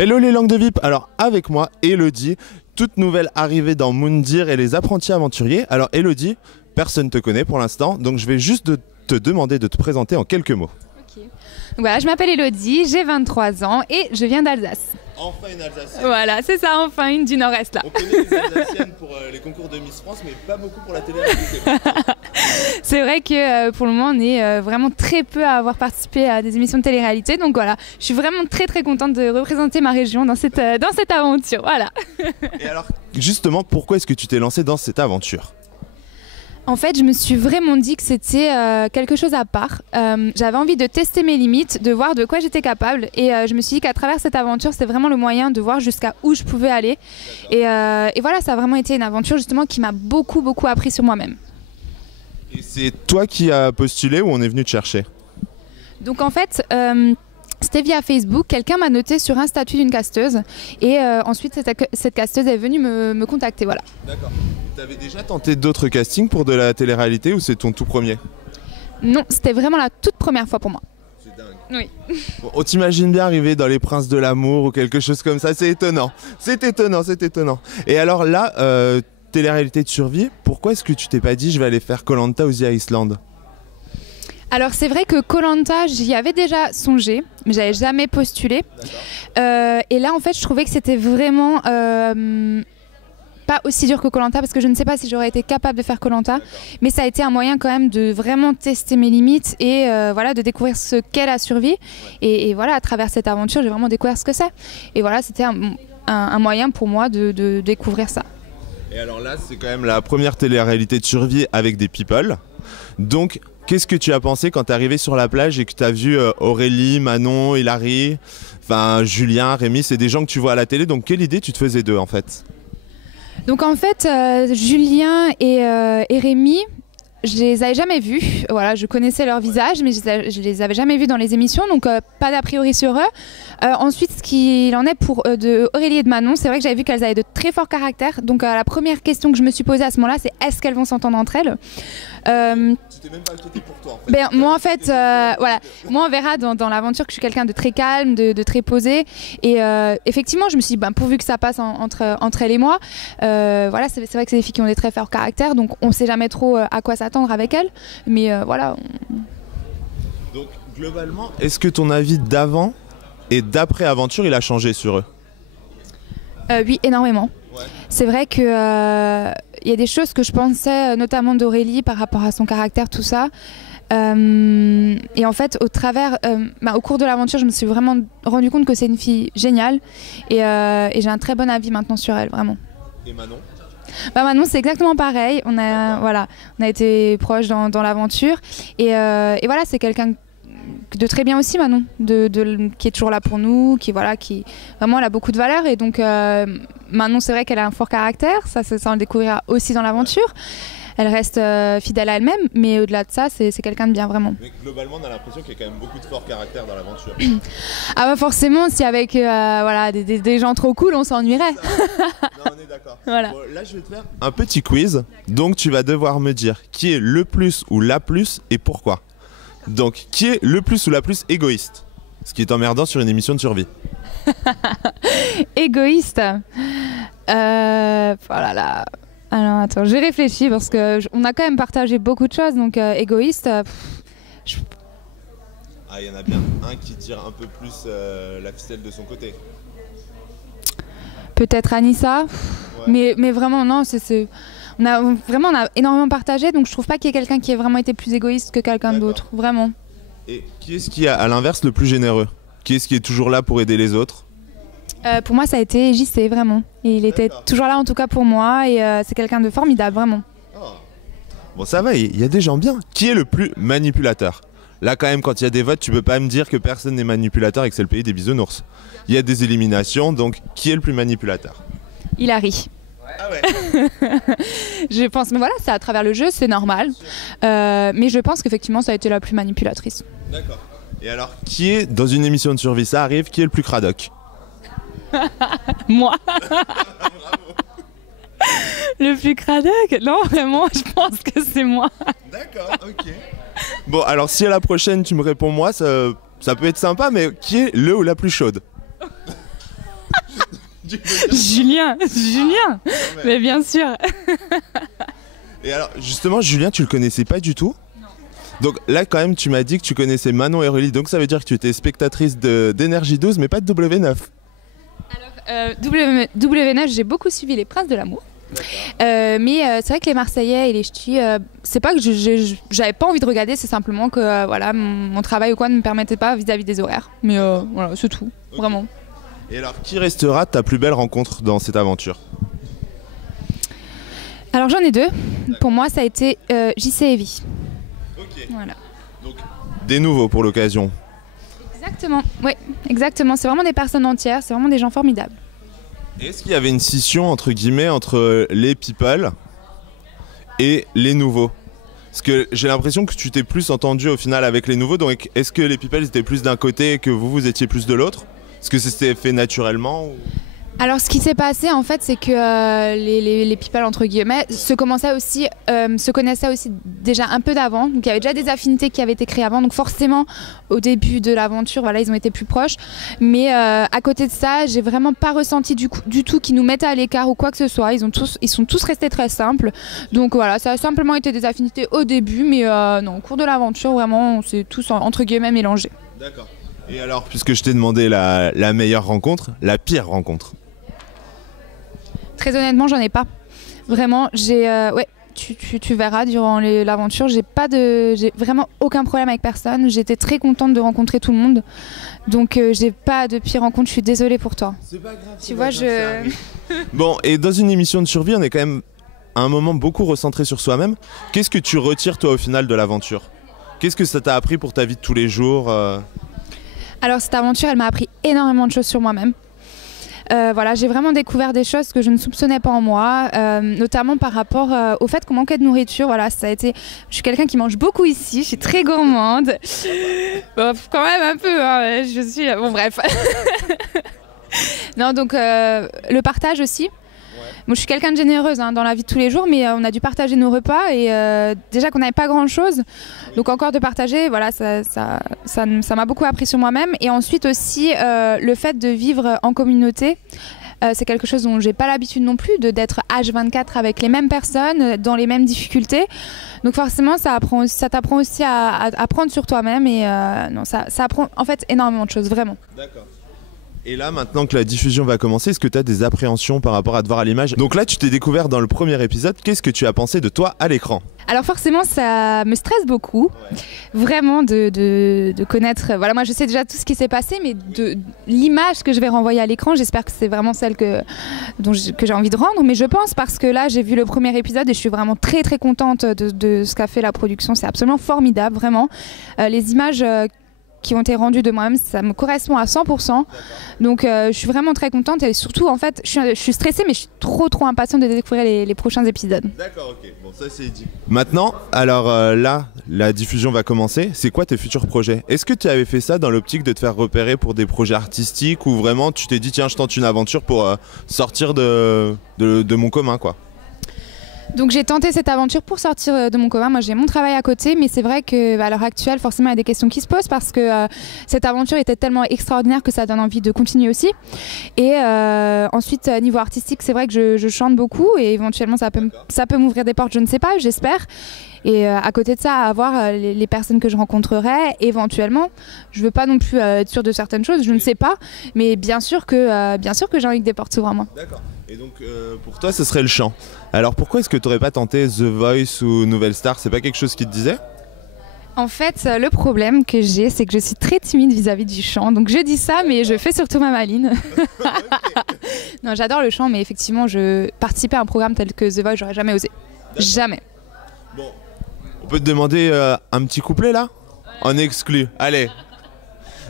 Hello les langues de VIP, alors avec moi Elodie, toute nouvelle arrivée dans Moundir et les apprentis aventuriers. Alors Elodie, personne ne te connaît pour l'instant, donc je vais juste te demander de te présenter en quelques mots. Ok. Donc voilà, je m'appelle Elodie, j'ai 23 ans et je viens d'Alsace. Enfin une Alsacienne. Voilà, c'est ça, enfin une du Nord-Est là. On connaît les Alsaciennes pour les concours de Miss France, mais pas beaucoup pour la télé-réalité. C'est vrai que pour le moment on est vraiment très peu à avoir participé à des émissions de télé-réalité. Donc voilà, je suis vraiment très contente de représenter ma région dans cette aventure. Voilà. Et alors justement, pourquoi est-ce que tu t'es lancée dans cette aventure ? En fait, je me suis vraiment dit que c'était quelque chose à part. J'avais envie de tester mes limites, de voir de quoi j'étais capable. Et je me suis dit qu'à travers cette aventure, c'était vraiment le moyen de voir jusqu'à où je pouvais aller. Et voilà, ça a vraiment été une aventure justement qui m'a beaucoup appris sur moi-même. Et c'est toi qui as postulé ou on est venu te chercher ? Donc en fait, c'était via Facebook. Quelqu'un m'a noté sur un statut d'une casteuse. Et ensuite, cette casteuse est venue me contacter. Voilà. D'accord. Tu avais déjà tenté d'autres castings pour de la télé-réalité ou c'est ton tout premier ? Non, c'était vraiment la toute première fois pour moi. C'est dingue. Oui. Bon, on t'imagine bien arriver dans Les Princes de l'amour ou quelque chose comme ça, c'est étonnant. C'est étonnant. Et alors là, télé-réalité de survie, pourquoi est-ce que tu t'es pas dit je vais aller faire Koh Lanta ou The Iceland ? Alors c'est vrai que Koh Lanta, j'y avais déjà songé, mais j'avais jamais postulé. Et là en fait je trouvais que c'était vraiment pas aussi dur que Koh Lanta parce que je ne sais pas si j'aurais été capable de faire Koh Lanta, mais ça a été un moyen quand même de vraiment tester mes limites et voilà, de découvrir ce qu'est la survie. Et voilà, à travers cette aventure, j'ai vraiment découvert ce que c'est. Et voilà, c'était un moyen pour moi de découvrir ça. Et alors là, c'est quand même la première télé-réalité de survie avec des people. Donc, qu'est-ce que tu as pensé quand tu es arrivé sur la plage et que tu as vu Aurélie, Manon, Hilary, enfin Julien, Rémi, c'est des gens que tu vois à la télé, donc quelle idée tu te faisais d'eux en fait ? Donc en fait, Julien et Rémi, je les avais jamais vus. Voilà, je connaissais leur visage, mais je les avais jamais vus dans les émissions, donc pas d'a priori sur eux. Ensuite, ce qu'il en est pour de Aurélie et de Manon, c'est vrai que j'avais vu qu'elles avaient de très forts caractères. Donc la première question que je me suis posée à ce moment-là, c'est est-ce qu'elles vont s'entendre entre elles ? Tu t'es même pas inquiété pour toi en fait. Moi en fait, voilà, moi on verra dans l'aventure que je suis quelqu'un de très calme, de très posé. Et effectivement, je me suis dit, pourvu que ça passe entre elles et moi, voilà, c'est vrai que c'est des filles qui ont des très forts caractères, donc on sait jamais trop à quoi s'attendre avec elles. Mais voilà. Donc globalement, est-ce que ton avis d'avant et d'après aventure, il a changé sur eux ? Oui, énormément. Ouais. C'est vrai que y a des choses que je pensais, notamment d'Aurélie par rapport à son caractère, tout ça. Et en fait, au cours de l'aventure, je me suis vraiment rendu compte que c'est une fille géniale. Et j'ai un très bon avis maintenant sur elle, vraiment. Et Manon ? Manon, c'est exactement pareil. On a été proches dans l'aventure. Et voilà, c'est quelqu'un de très bien aussi, Manon, qui est toujours là pour nous, qui vraiment elle a beaucoup de valeur. Et donc Manon, c'est vrai qu'elle a un fort caractère, ça on le découvrira aussi dans l'aventure. Elle reste fidèle à elle-même, mais au-delà de ça, c'est quelqu'un de bien, vraiment. Mais globalement, on a l'impression qu'il y a quand même beaucoup de fort caractère dans l'aventure. Ah forcément, si avec voilà, des gens trop cool, on s'ennuierait. Non, on est d'accord. Voilà. Bon, là, je vais te faire un petit quiz. Donc, tu vas devoir me dire qui est le plus ou la plus et pourquoi. Donc, qui est le plus ou la plus égoïste ? Ce qui est emmerdant sur une émission de survie. Égoïste. Oh là là. Alors attends, j'ai réfléchi parce qu'on a quand même partagé beaucoup de choses, donc égoïste. Ah, il y en a bien un qui tire un peu plus la ficelle de son côté. Peut-être Anissa, ouais. mais vraiment non, on a énormément partagé, donc je trouve pas qu'il y ait quelqu'un qui ait vraiment été plus égoïste que quelqu'un d'autre, vraiment. Et qui est-ce qui est à l'inverse le plus généreux ? Qui est-ce qui est toujours là pour aider les autres ? Pour moi, ça a été JC, vraiment. Et il était toujours là, en tout cas pour moi, et c'est quelqu'un de formidable, vraiment. Oh. Bon, ça va, il y a des gens bien. Qui est le plus manipulateur ? Là, quand même, quand il y a des votes, tu peux pas me dire que personne n'est manipulateur et que c'est le pays des bisounours. Il y a des éliminations, donc qui est le plus manipulateur ? Hilary. Ah ouais. Je pense, mais voilà, c'est à travers le jeu, c'est normal. Mais je pense qu'effectivement, ça a été la plus manipulatrice. D'accord. Et alors, qui est, dans une émission de survie, ça arrive, qui est le plus cradoc ? Moi. Le plus cradoc ? Non, vraiment, je pense que c'est moi. D'accord, ok. Bon, alors si à la prochaine tu me réponds moi, ça peut être sympa, mais qui est le ou la plus chaude ? Julien, mais bien sûr. Et alors, justement, Julien, tu le connaissais pas du tout? Non. Donc là, quand même, tu m'as dit que tu connaissais Manon et Aurélie, donc ça veut dire que tu étais spectatrice d'Énergie 12, mais pas de W9. Alors, W9, j'ai beaucoup suivi Les Princes de l'amour. Mais c'est vrai que les Marseillais et les Ch'tis, c'est pas que j'avais pas envie de regarder, c'est simplement que voilà, mon travail ou quoi ne me permettait pas vis-à-vis des horaires. Mais voilà, c'est tout, vraiment. Et alors, qui restera ta plus belle rencontre dans cette aventure? Alors j'en ai deux. Pour moi, ça a été JC et Evie. Ok. Voilà. Donc, des nouveaux pour l'occasion. Exactement, oui, exactement. C'est vraiment des personnes entières, c'est vraiment des gens formidables. Est-ce qu'il y avait une scission entre guillemets entre les people et les nouveaux? Parce que j'ai l'impression que tu t'es plus entendu au final avec les nouveaux, donc est-ce que les people étaient plus d'un côté et que vous étiez plus de l'autre? Est-ce que c'était fait naturellement ou... Alors ce qui s'est passé en fait, c'est que les people entre guillemets se connaissaient aussi déjà un peu d'avant, donc il y avait déjà des affinités qui avaient été créées avant, donc forcément au début de l'aventure, voilà, ils ont été plus proches. Mais à côté de ça, j'ai vraiment pas ressenti du tout qu'ils nous mettaient à l'écart ou quoi que ce soit. Ils sont tous restés très simples, donc voilà, ça a simplement été des affinités au début, mais non, au cours de l'aventure, vraiment, on s'est tous entre guillemets mélangés. D'accord. Et alors, puisque je t'ai demandé la meilleure rencontre, la pire rencontre? Très honnêtement, j'en ai pas. Vraiment, ouais, tu verras durant l'aventure, j'ai vraiment aucun problème avec personne. J'étais très contente de rencontrer tout le monde. Donc j'ai pas de pire rencontre, je suis désolée pour toi. C'est pas grave. Tu vois, Bon, et dans une émission de survie, on est quand même à un moment beaucoup recentré sur soi-même. Qu'est-ce que tu retires toi au final de l'aventure? Qu'est-ce que ça t'a appris pour ta vie de tous les jours? Alors cette aventure, elle m'a appris énormément de choses sur moi-même. Voilà, j'ai vraiment découvert des choses que je ne soupçonnais pas en moi, notamment par rapport au fait qu'on manquait de nourriture. Voilà, je suis quelqu'un qui mange beaucoup ici, je suis très gourmande. Bon, quand même un peu, hein, bon bref. Non, donc le partage aussi. Moi, je suis quelqu'un de généreuse dans la vie de tous les jours, mais on a dû partager nos repas et déjà qu'on n'avait pas grand-chose, donc encore de partager, voilà, ça m'a beaucoup appris sur moi-même. Et ensuite aussi, le fait de vivre en communauté, c'est quelque chose dont j'ai pas l'habitude non plus, d'être H24 avec les mêmes personnes, dans les mêmes difficultés. Donc forcément, ça t'apprend aussi à apprendre sur toi-même et non, ça apprend en fait énormément de choses, vraiment. D'accord. Et là, maintenant que la diffusion va commencer, est-ce que tu as des appréhensions par rapport à te voir à l'image? Donc là, tu t'es découvert dans le premier épisode. Qu'est-ce que tu as pensé de toi à l'écran? Alors forcément, ça me stresse beaucoup, vraiment de connaître. Voilà, moi je sais déjà tout ce qui s'est passé, mais de l'image que je vais renvoyer à l'écran, j'espère que c'est vraiment celle que j'ai envie de rendre. Mais je pense parce que là, j'ai vu le premier épisode et je suis vraiment très très contente de ce qu'a fait la production. C'est absolument formidable, vraiment. Les images qui ont été rendues de moi-même, ça me correspond à 100%. Donc je suis vraiment très contente et surtout en fait je suis stressée mais je suis trop impatiente de découvrir les prochains épisodes. D'accord, ok, bon ça c'est dit. Maintenant, alors là, la diffusion va commencer. C'est quoi tes futurs projets? Est-ce que tu avais fait ça dans l'optique de te faire repérer pour des projets artistiques ou vraiment tu t'es dit tiens je tente une aventure pour sortir de mon commun quoi? Donc j'ai tenté cette aventure pour sortir de mon commun. Moi j'ai mon travail à côté, mais c'est vrai qu'à l'heure actuelle forcément il y a des questions qui se posent parce que cette aventure était tellement extraordinaire que ça donne envie de continuer aussi. Et ensuite niveau artistique, c'est vrai que je chante beaucoup et éventuellement ça peut m'ouvrir des portes, je ne sais pas, j'espère. Et à côté de ça, avoir les personnes que je rencontrerai, éventuellement, je veux pas non plus être sûre de certaines choses, je ne sais pas, mais bien sûr que j'ai envie que des portes s'ouvrent à moi. D'accord. Et donc pour toi, ce serait le chant. Alors pourquoi est-ce que tu n'aurais pas tenté The Voice ou Nouvelle Star? C'est pas quelque chose qui te disait? En fait, le problème que j'ai, c'est que je suis très timide vis-à-vis du chant. Donc je dis ça, mais je fais surtout ma maline. Non, j'adore le chant, mais effectivement, participer à un programme tel que The Voice, j'aurais jamais osé. Jamais. Bon, on peut te demander un petit couplet là? En exclu. Allez.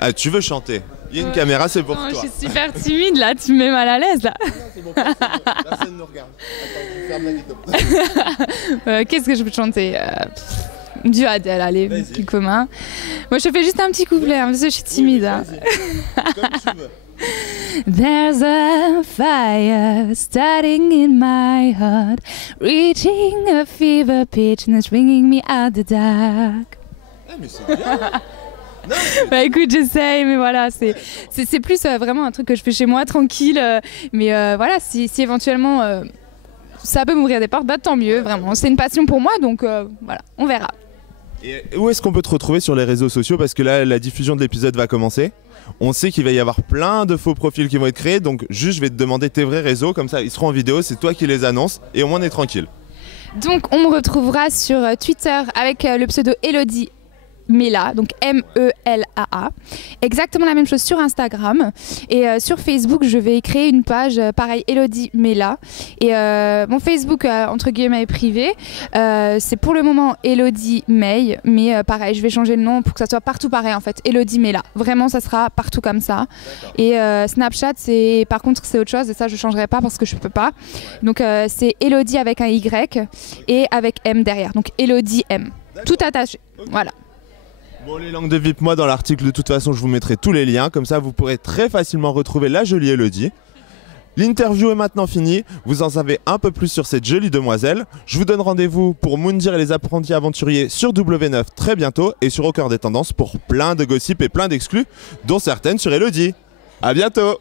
Ah, tu veux chanter? Il y a une caméra, c'est pour toi. Je suis super timide là, tu me mets mal à l'aise là. Non, c'est bon, personne nous regarde. Attends, je ferme la guitare. Qu'est-ce que je peux chanter du Adèle, allez, plus commun. Moi je fais juste un petit couplet, parce que je suis timide. Oui, comme tu veux. There's a fire starting in my heart, reaching a fever pitch and it's bringing me out the dark. Ah mais c'est bien. Bah écoute, j'essaye, mais voilà, c'est plus vraiment un truc que je fais chez moi, tranquille. Mais voilà, si éventuellement ça peut m'ouvrir des portes, bah tant mieux, vraiment. C'est une passion pour moi, donc voilà, on verra. Et où est-ce qu'on peut te retrouver sur les réseaux sociaux? Parce que là, la diffusion de l'épisode va commencer. On sait qu'il va y avoir plein de faux profils qui vont être créés, donc juste je vais te demander tes vrais réseaux, comme ça ils seront en vidéo, c'est toi qui les annonces, et au moins on est tranquille. Donc on me retrouvera sur Twitter avec le pseudo Elodie Mela, donc M-E-L-A-A. Exactement la même chose sur Instagram. Et sur Facebook, je vais créer une page, pareil, Elodie Mela. Et mon Facebook, entre guillemets, est privé. C'est pour le moment Elodie May. Mais pareil, je vais changer le nom pour que ça soit partout pareil, en fait. Elodie Mela. Vraiment, ça sera partout comme ça. Et Snapchat, par contre, c'est autre chose. Et ça, je ne changerai pas parce que je ne peux pas. Donc, c'est Elodie avec un Y et avec M derrière. Donc, Elodie M. Tout attaché. Okay. Voilà. Bon, les langues de VIP, moi dans l'article de toute façon je vous mettrai tous les liens, comme ça vous pourrez très facilement retrouver la jolie Elodie. L'interview est maintenant finie, vous en savez un peu plus sur cette jolie demoiselle. Je vous donne rendez-vous pour Moundir et les apprentis aventuriers sur W9 très bientôt et sur Au Cœur des Tendances pour plein de gossips et plein d'exclus, dont certaines sur Elodie. A bientôt!